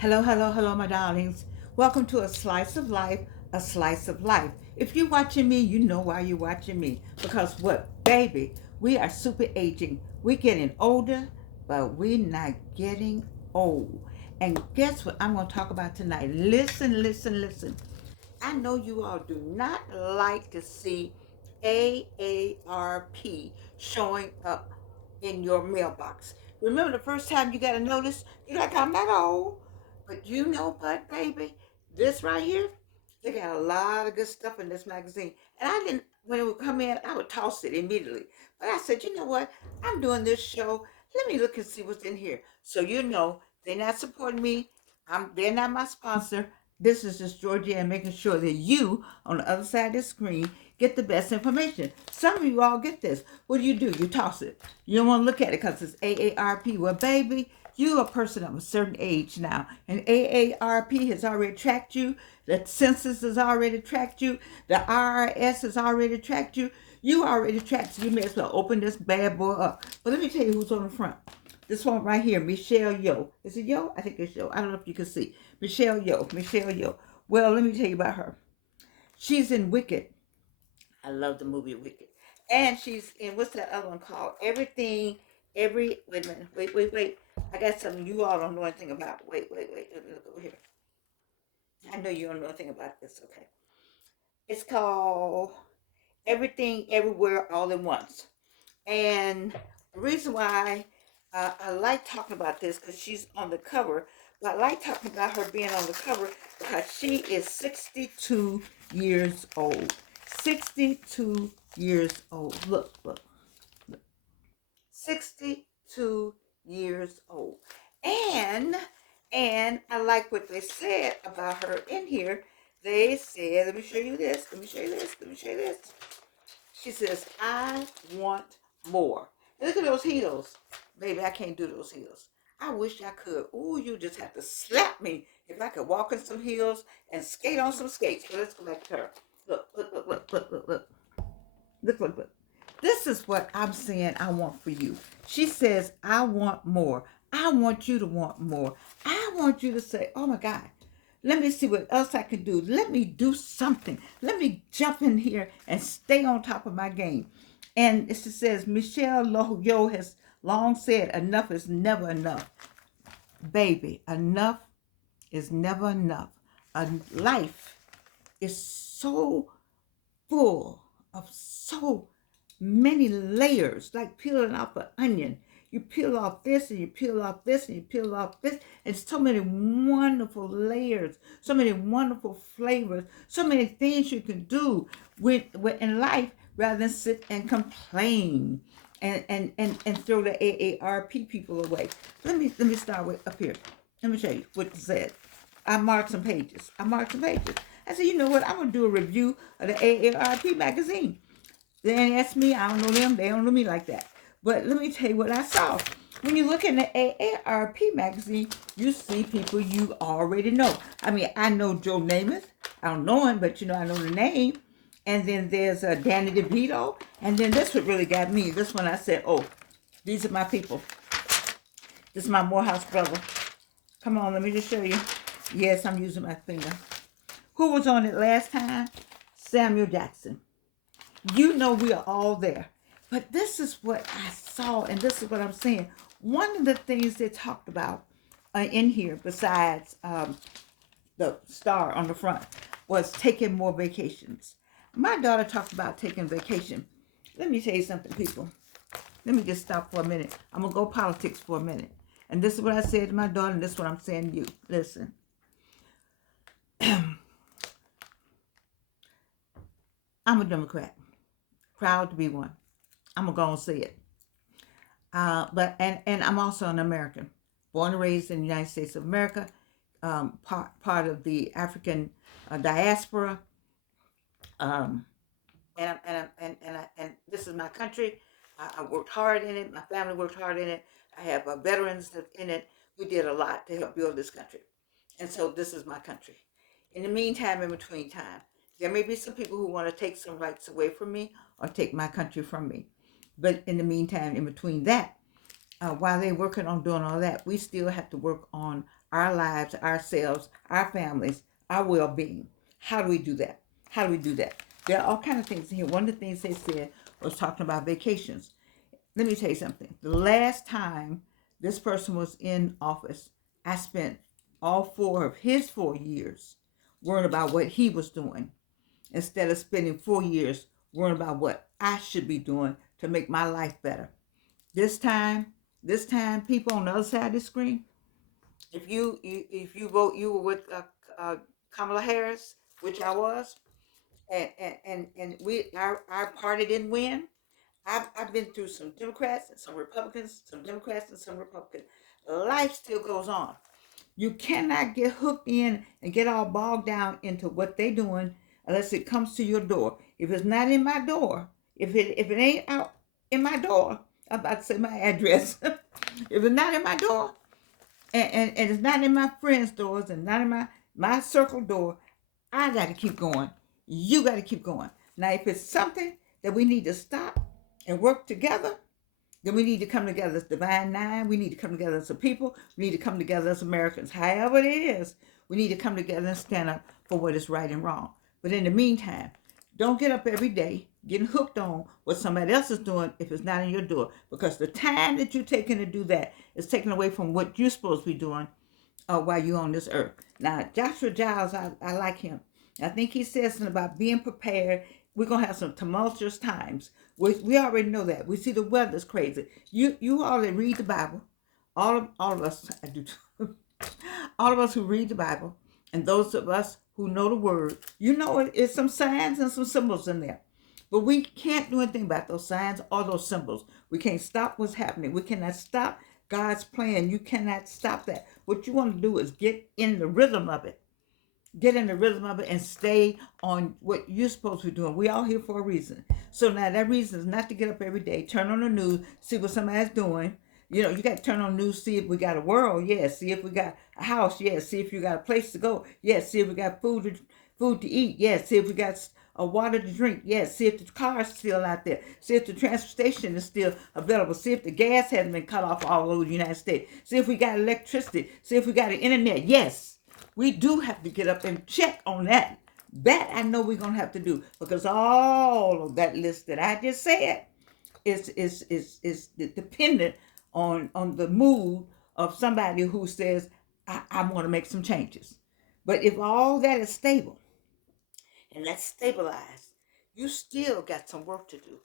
Hello, hello, hello, my darlings. Welcome to a slice of life, a slice of life. If you're watching me, you know why you're watching me. Because what, baby, we are super aging. We're getting older, but we're not getting old. And guess what I'm going to talk about tonight? Listen, listen, listen. I know you all do not like to see AARP showing up in your mailbox. Remember the first time you got a notice? You're like, I'm not old. But you know what, baby? This right here, they got a lot of good stuff in this magazine. And I didn't, when it would come in, I would toss it immediately. But I said, you know what? I'm doing this show. Let me look and see what's in here. So you know, they're not supporting me. They're not my sponsor. This is just Georgia and making sure that you on the other side of the screen get the best information. Some of you all get this. What do? You toss it. You don't want to look at it because it's AARP. Well, baby, you're a person of a certain age now, and AARP has already tracked you. The census has already tracked you. The IRS has already tracked you. You already tracked, so you may as well open this bad boy up. But let me tell you who's on the front. This one right here, Michelle Yeoh. Is it Yeoh? I think it's Yeoh. I don't know if you can see. Michelle Yeoh. Michelle Yeoh. Well, let me tell you about her. She's in Wicked. I love the movie Wicked. And she's in, what's that other one called? Wait a minute. Wait. I got something you all don't know anything about. Wait. Let me look over here. I know you don't know anything about this. Okay. It's called Everything Everywhere All at Once. And the reason why I like talking about this because she's on the cover, but I like talking about her being on the cover because she is 62 years old. 62 years old. Look. 62 years old. And and I like what they said about her in here. They said, let me show you this. She says, I want more. And look at those heels. Baby, I can't do those heels. I wish I could. Ooh, you just have to slap me if I could walk in some heels and skate on some skates. But let's go back to her. Look. Look. This is what I'm saying I want for you. She says, I want more. I want you to want more. I want you to say, oh my God, let me see what else I can do. Let me do something. Let me jump in here and stay on top of my game. And it says, Michelle Yeoh has long said, enough is never enough. Baby, enough is never enough. A life is so full of so many layers, like peeling off an onion. You peel off this and you peel off this and you peel off this, and so many wonderful layers, so many wonderful flavors, so many things you can do with in life rather than sit and complain and throw the AARP people away. Let me start with up here. Let me show you what it said. I marked some pages. I said, you know what? I'm gonna do a review of the AARP magazine. They ain't asked me. I don't know them. They don't know me like that. But let me tell you what I saw. When you look in the AARP magazine, you see people you already know. I mean, I know Joe Namath. I don't know him, but you know, I know the name. And then there's Danny DeVito. And then this what really got me. This one I said, oh, these are my people. This is my Morehouse brother. Come on, let me just show you. Yes, I'm using my finger. Who was on it last time? Samuel Jackson. You know we are all there. But this is what I saw, and this is what I'm saying. One of the things they talked about in here, besides the star on the front, was taking more vacations. My daughter talked about taking vacation. Let me tell you something, people. Let me just stop for a minute. I'm going to go politics for a minute. And this is what I said to my daughter, and this is what I'm saying to you. Listen. I'm a Democrat. Proud to be one. I'm going to go and say it. But I'm also an American, born and raised in the United States of America, part of the African diaspora, and this is my country. I worked hard in it. My family worked hard in it. I have veterans in it. We did a lot to help build this country, and so this is my country. In the meantime, in between time, there may be some people who want to take some rights away from me or take my country from me. But in the meantime, in between that, while they're working on doing all that, we still have to work on our lives, ourselves, our families, our well-being. How do we do that? How do we do that? There are all kinds of things here. One of the things they said was talking about vacations. Let me tell you something. The last time this person was in office, I spent all 4 of his 4 years worrying about what he was doing instead of spending 4 years worrying about what I should be doing to make my life better. This time, people on the other side of the screen, if you vote, you were with Kamala Harris, which I was, and our party didn't win. I've been through some Democrats and some Republicans, some Democrats and some Republicans. Life still goes on. You cannot get hooked in and get all bogged down into what they're doing unless it comes to your door. If it's not in my door, if it ain't out in my door, I'm about to say my address. If it's not in my door, and it's not in my friends' doors and not in my circle door, I got to keep going. You got to keep going. Now, if it's something that we need to stop and work together, then we need to come together as Divine Nine. We need to come together as a people. We need to come together as Americans. However it is, we need to come together and stand up for what is right and wrong. But in the meantime, don't get up every day getting hooked on what somebody else is doing if it's not in your door. Because the time that you're taking to do that is taken away from what you're supposed to be doing while you're on this earth. Now, Joshua Giles, I like him. I think he says something about being prepared. We're going to have some tumultuous times. We already know that. We see the weather's crazy. You already read the Bible. All of us, I do too. All of us who read the Bible, and those of us who know the word, you know it's some signs and some symbols in there. But we can't do anything about those signs or those symbols. We can't stop what's happening. We cannot stop God's plan. You cannot stop that. What you want to do is get in the rhythm of it. Get in the rhythm of it and stay on what you're supposed to be doing. We all here for a reason. So now that reason is not to get up every day, turn on the news, see what somebody's doing. You know, you got to turn on the news, see if we got a world. Yes. See if we got a house. Yes. See if you got a place to go. Yes. See if we got food to eat. Yes. See if we got water to drink. Yes. See if the car's still out there. See if the transportation is still available. See if the gas hasn't been cut off all over the United States. See if we got electricity. See if we got the internet. Yes. We do have to get up and check on that. That I know we're going to have to do, because all of that list that I just said is dependent on the mood of somebody who says, I want to make some changes. But if all that is stable and that's stabilized, you still got some work to do.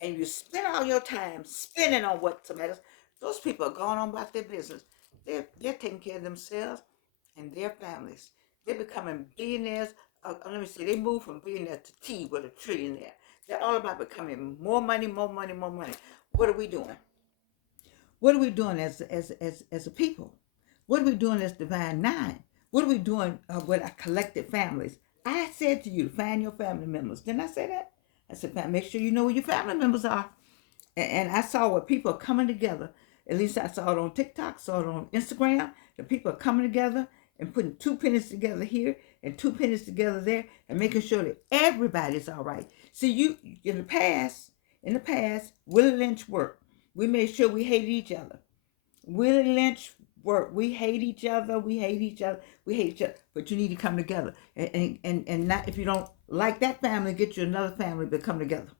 And you spend all your time spending on what somebody else, those people are going on about their business. They're taking care of themselves and their families. They're becoming billionaires. Let me see, they moved from billionaire to T with a trillionaire. They're all about becoming more money, more money, more money. What are we doing? What are we doing as a people? What are we doing as Divine Nine? What are we doing with our collective families? I said to you, find your family members. Didn't I say that? I said, make sure you know where your family members are. And I saw where people are coming together. At least I saw it on TikTok, saw it on Instagram. The people are coming together and putting 2 pennies together here and 2 pennies together there and making sure that everybody's all right. See, you in the past, Willie Lynch worked. We made sure we hated each other. Willie Lynch worked. We hate each other. We hate each other. We hate each other. But you need to come together. And not, if you don't like that family, get you another family to come together.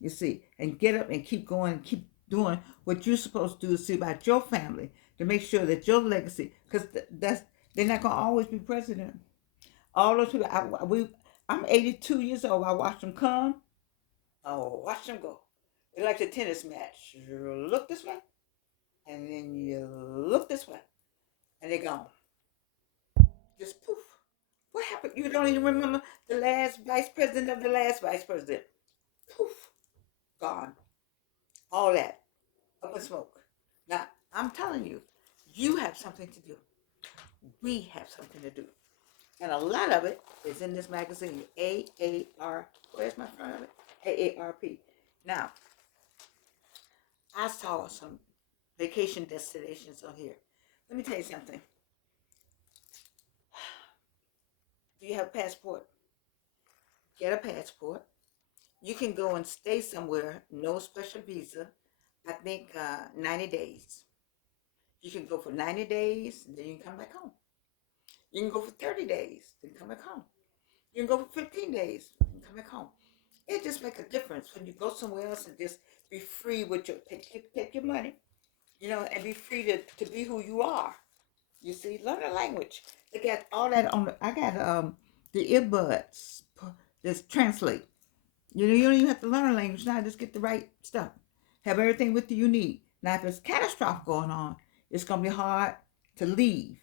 You see, and get up and keep going and keep doing what you're supposed to do to see about your family, to make sure that your legacy, because they're not going to always be president. All those people, I'm 82 years old. I watched them come. Oh, watch them go. It's like a tennis match. You look this way, and then you look this way, and they're gone. Just poof. What happened? You don't even remember the last vice president of the last vice president. Poof. Gone. All that. Up in smoke. Now, I'm telling you, you have something to do. We have something to do. And a lot of it is in this magazine, AAR. Where's my front of it? AARP. Now, I saw some vacation destinations on here. Let me tell you something. Do you have a passport? Get a passport. You can go and stay somewhere, no special visa. I think 90 days. You can go for 90 days, and then you can come back home. You can go for 30 days, then come back home. You can go for 15 days, and come back home. It just makes a difference when you go somewhere else and just be free with your, take your money, and be free to be who you are. You see, learn a language. They got all that on I got the earbuds just translate. You don't even have to learn a language now. Just get the right stuff. Have everything with you need. Now, if it's catastrophic going on, it's gonna be hard to leave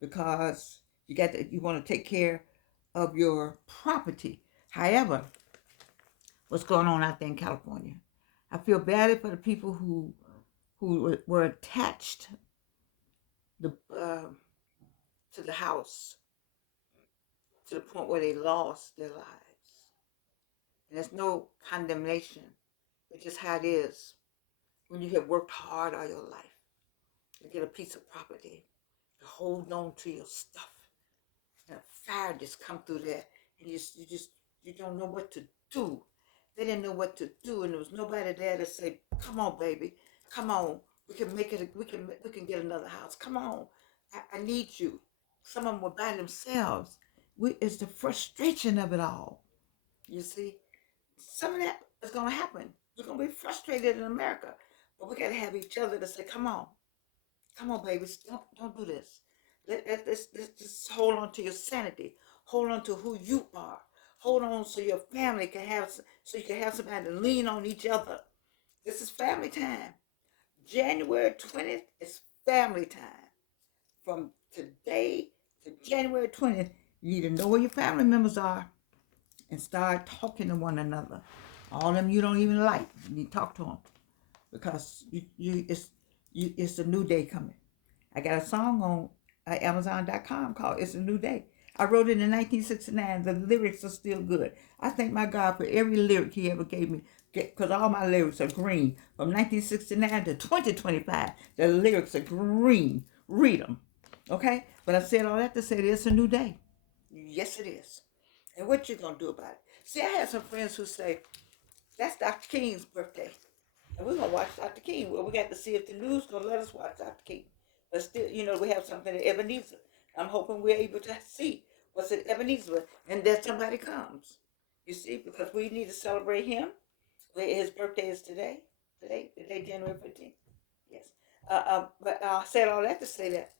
because you want to take care of your property. However, what's going on out there in California? I feel badly for the people who were attached the to the house to the point where they lost their lives. And there's no condemnation. It's just how it is when you have worked hard all your life to get a piece of property, to hold on to your stuff. And a fire just come through there, and you don't know what to do. They didn't know what to do, and there was nobody there to say, "Come on, baby, come on. We can make it. We can get another house. Come on, I need you." Some of them were by themselves. It's the frustration of it all. You see, some of that is going to happen. We're going to be frustrated in America, but we got to have each other to say, come on, babies, don't do this. Let's just hold on to your sanity. Hold on to who you are. Hold on so your family so you can have somebody to lean on each other. This is family time. January 20th is family time. From today to January 20th, you need to know where your family members are and start talking to one another. All them you don't even like, you need to talk to them because it's a new day coming. I got a song on Amazon.com called "It's a New Day." I wrote it in 1969. The lyrics are still good. I thank my God for every lyric He ever gave me, because all my lyrics are green. From 1969 to 2025, the lyrics are green. Read them, okay? But I said all that to say it's a new day. Yes, it is. And what you gonna do about it? See, I have some friends who say that's Dr. King's birthday, and we're gonna watch Dr. King. Well, we got to see if the news gonna let us watch Dr. King. But still, we have something at Ebenezer. I'm hoping we're able to see what's at Ebenezer, and that somebody comes. You see, because we need to celebrate him. His birthday is today. Today, January 15th. Yes. But I said all that to say that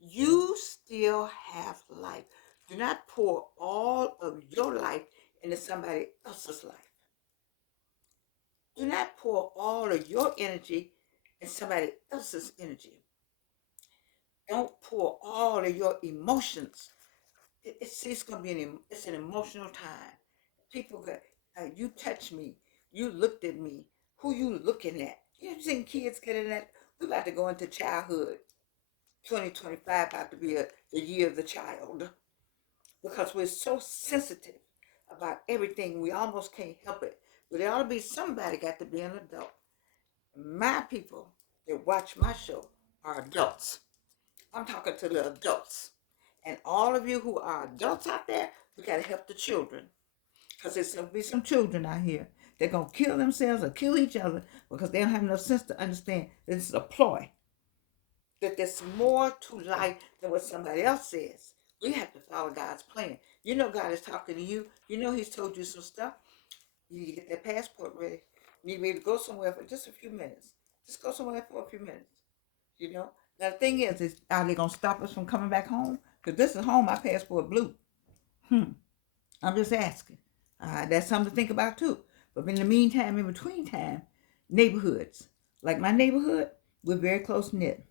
you still have life. Do not pour all of your life into somebody else's life. Do not pour all of your energy in somebody else's energy. Don't pour all of your emotions. It's going to be it's an emotional time. People got, you touched me. You looked at me. Who you looking at? You ever seen kids getting that? We're about to go into childhood. 2025 about to be the year of the child. Because we're so sensitive about everything. We almost can't help it. But there ought to be somebody got to be an adult. My people that watch my show are adults. I'm talking to the adults. And all of you who are adults out there, we got to help the children. Because there's going to be some children out here. They're going to kill themselves or kill each other because they don't have enough sense to understand that this is a ploy. That there's more to life than what somebody else says. We have to follow God's plan. You know God is talking to you. You know He's told you some stuff. You need to get that passport ready. You need to go somewhere for just a few minutes. Just go somewhere for a few minutes. Now the thing is are they gonna stop us from coming back home? Because this is home. My passport blue. I'm just asking. That's something to think about too. But in the meantime, in between time, neighborhoods like my neighborhood, we're very close knit.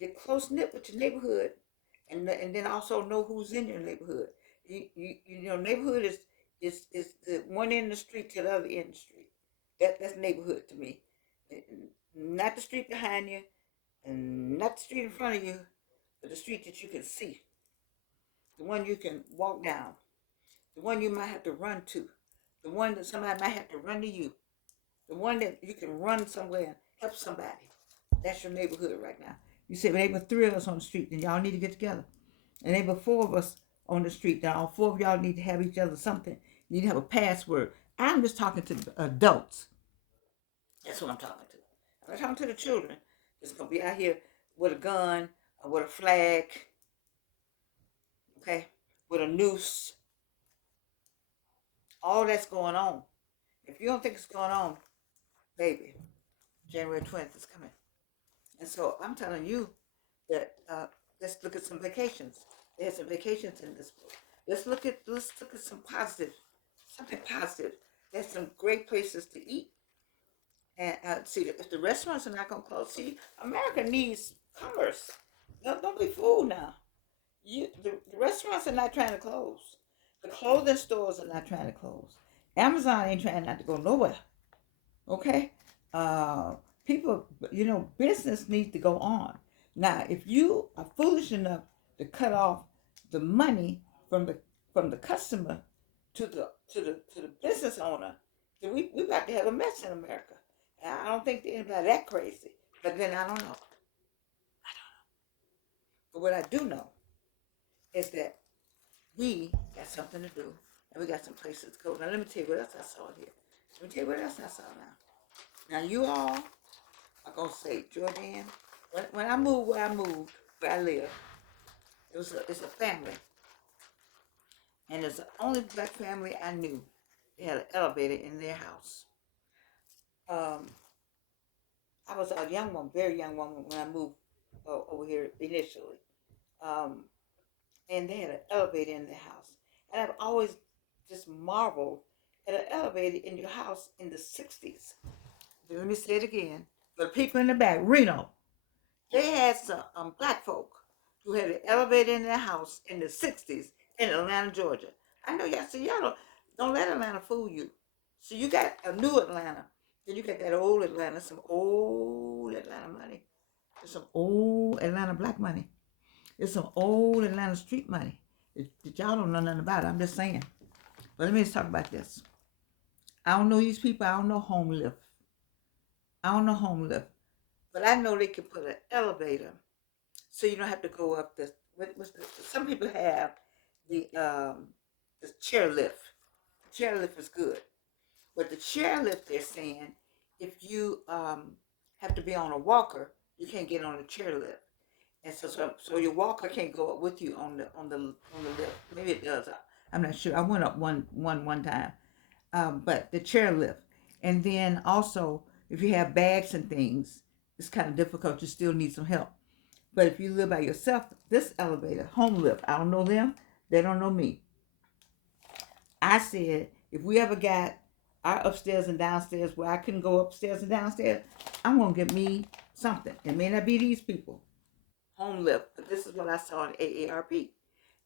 Get close knit with your neighborhood, and then also know who's in your neighborhood. Neighborhood is the one end of the street to the other end of the street. That's neighborhood to me. Not the street behind you, and not the street in front of you, but the street that you can see, the one you can walk down, the one you might have to run to, the one that somebody might have to run to you, the one that you can run somewhere and help somebody. That's your neighborhood right now. You said, well, there were 3 of us on the street, then y'all need to get together. And there were 4 of us on the street. Now, all 4 of y'all need to have each other something. You need to have a password. I'm just talking to the adults. That's what I'm talking to. I'm not talking to the children. It's going to be out here with a gun or with a flag, okay, with a noose. All that's going on. If you don't think it's going on, baby, January 20th is coming. And so I'm telling you that let's look at some vacations. There's some vacations in this book. Let's look at some positive, something positive. There's some great places to eat. And see, if the restaurants are not going to close, see, America needs commerce. No, don't be fooled now. The restaurants are not trying to close. The clothing stores are not trying to close. Amazon ain't trying not to go nowhere. Okay, uh, people, business needs to go on. Now, if you are foolish enough to cut off the money from the customer to the business owner, then we got to have a mess in America. And I don't think anybody that crazy. But then I don't know. But what I do know is that we got something to do and we got some places to go. Now let me tell you what else I saw here. Let me tell you what else I saw now. Now you all are gonna say, Jordan, when I moved where I live, it's a family. And it's the only black family I knew. They had an elevator in their house. Um, I was a young woman, very young woman when I moved over here initially. Um, and they had an elevator in their house. And I've always just marveled at an elevator in your house in the 60s. Let me say it again. For the people in the back, Reno, they had some black folk who had an elevator in their house in the 60s in Atlanta, Georgia. I know y'all, so y'all don't let Atlanta fool you. So you got a new Atlanta. Then you got that old Atlanta, some old Atlanta money. There's some old Atlanta black money. There's some old Atlanta street money that y'all don't know nothing about. I'm just saying. But let me just talk about this. I don't know these people. I don't know HOMELIFT. I don't know HOMELIFT. But I know they can put an elevator so you don't have to go up the, some people have the chairlift. Chairlift is good. But the chairlift, they're saying, if you have to be on a walker, you can't get on the chairlift. And so your walker can't go up with you on the lift. Maybe it does. I'm not sure. I went up one time, but the chairlift. And then also, if you have bags and things, it's kind of difficult. You still need some help. But if you live by yourself, this elevator, HOMELIFT, I don't know them. They don't know me. I said, if we ever got our upstairs and downstairs where I couldn't go upstairs and downstairs, I'm going to get me something. It may not be these people. HOMELIFT, but this is what I saw in AARP.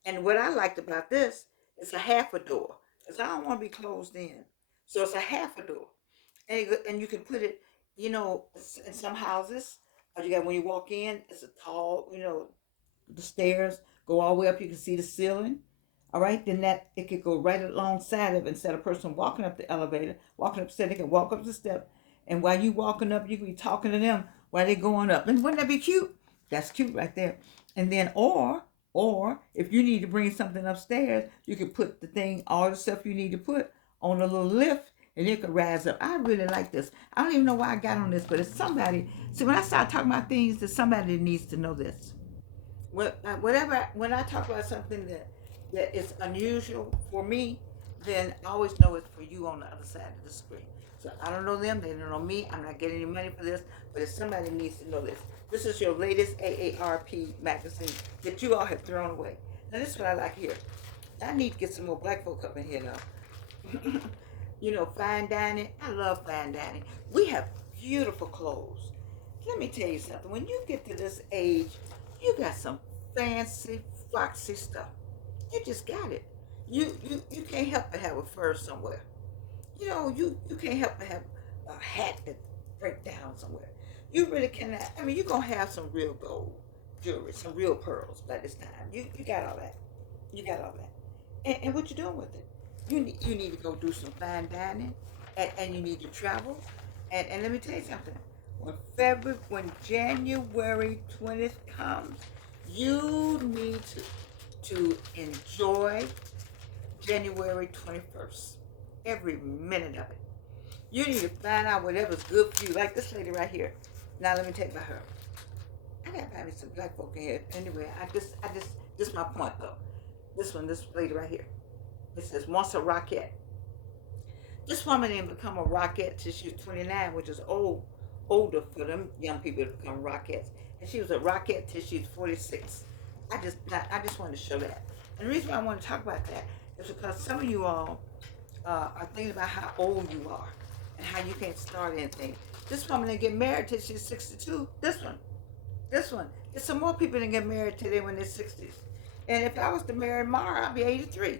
And what I liked about this, it's a half a door. Because I don't want to be closed in. So it's a half a door. And you can put it, in some houses, you got when you walk in, it's a tall, the stairs go all the way up. You can see the ceiling. All right, then that it could go right alongside of it. Instead of a person walking up the elevator, walking up the stairs, they can walk up the step. And while you walking up, you can be talking to them while they going up. And wouldn't that be cute? That's cute right there. And then or if you need to bring something upstairs, you can put the thing, all the stuff you need to put on a little lift, and it could rise up. I really like this. I don't even know why I got on this, but it's somebody. See, when I start talking about things, there's somebody that needs to know this. When I talk about something that is unusual for me, then I always know it's for you on the other side of the screen. So I don't know them, they don't know me. I'm not getting any money for this, but if somebody needs to know this, this is your latest AARP magazine that you all have thrown away. Now this is what I like here. I need to get some more black folk up in here now. Fine dining. I love fine dining. We have beautiful clothes. Let me tell you something. When you get to this age, you got some fancy, foxy stuff. You just got it. You can't help but have a fur somewhere. You can't help but have a hat that break down somewhere. You really cannot. I mean, you're gonna have some real gold jewelry, some real pearls by this time. You got all that. You got all that. And what you doing with it? You need to go do some fine dining, and you need to travel. And let me tell you something. When January 20th comes, you need to enjoy January 21st. Every minute of it. You need to find out whatever's good for you. Like this lady right here. Now let me tell you about her. I gotta find me some black folk in here. Anyway, this is my point though. This lady right here. It says, once a rockette. This woman didn't become a rockette till she was 29, which is older for them young people to become rockettes. And she was a rockette till she was 46. I just wanted to show that. And the reason why I want to talk about that is because some of you all are thinking about how old you are and how you can't start anything. This woman didn't get married till she's 62. This one. There's some more people that get married till they're in their 60s. And if I was to marry Mara, I'd be 83.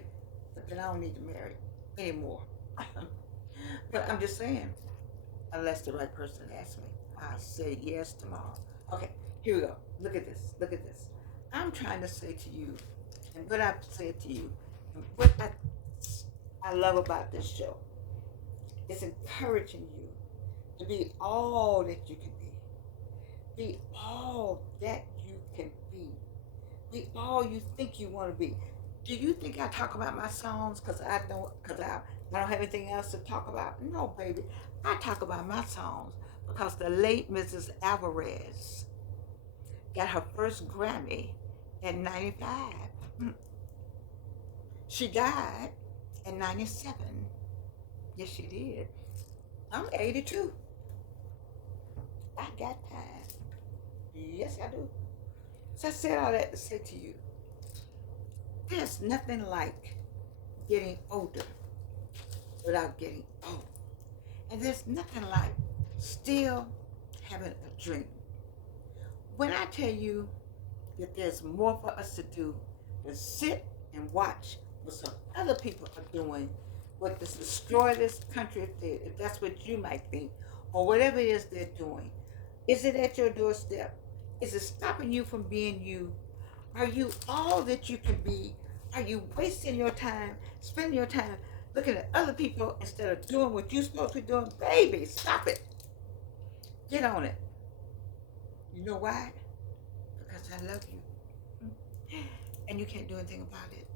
But then I don't need to marry anymore. But I'm just saying, unless the right person asks me, I'll say yes tomorrow. Okay, here we go. Look at this. I'm trying to say to you, and what I've said to you, and what I love about this show, is encouraging you to be all that you can be. Be all that you can be. Be all you think you want to be. Do you think I talk about my songs because I don't have anything else to talk about? No, baby. I talk about my songs because the late Mrs. Alvarez got her first Grammy at 95. She died at 97. Yes, she did. I'm 82. I got time. Yes, I do. So I said all that to say to you, there's nothing like getting older without getting old. And there's nothing like still having a dream. When I tell you that there's more for us to do than sit and watch what some other people are doing, what this destroy this country, if that's what you might think, or whatever it is they're doing. Is it at your doorstep? Is it stopping you from being you? Are you all that you can be? Are you wasting your time, spending your time looking at other people instead of doing what you're supposed to be doing? Baby, stop it. Get on it. You know why? Because I love you. And you can't do anything about it.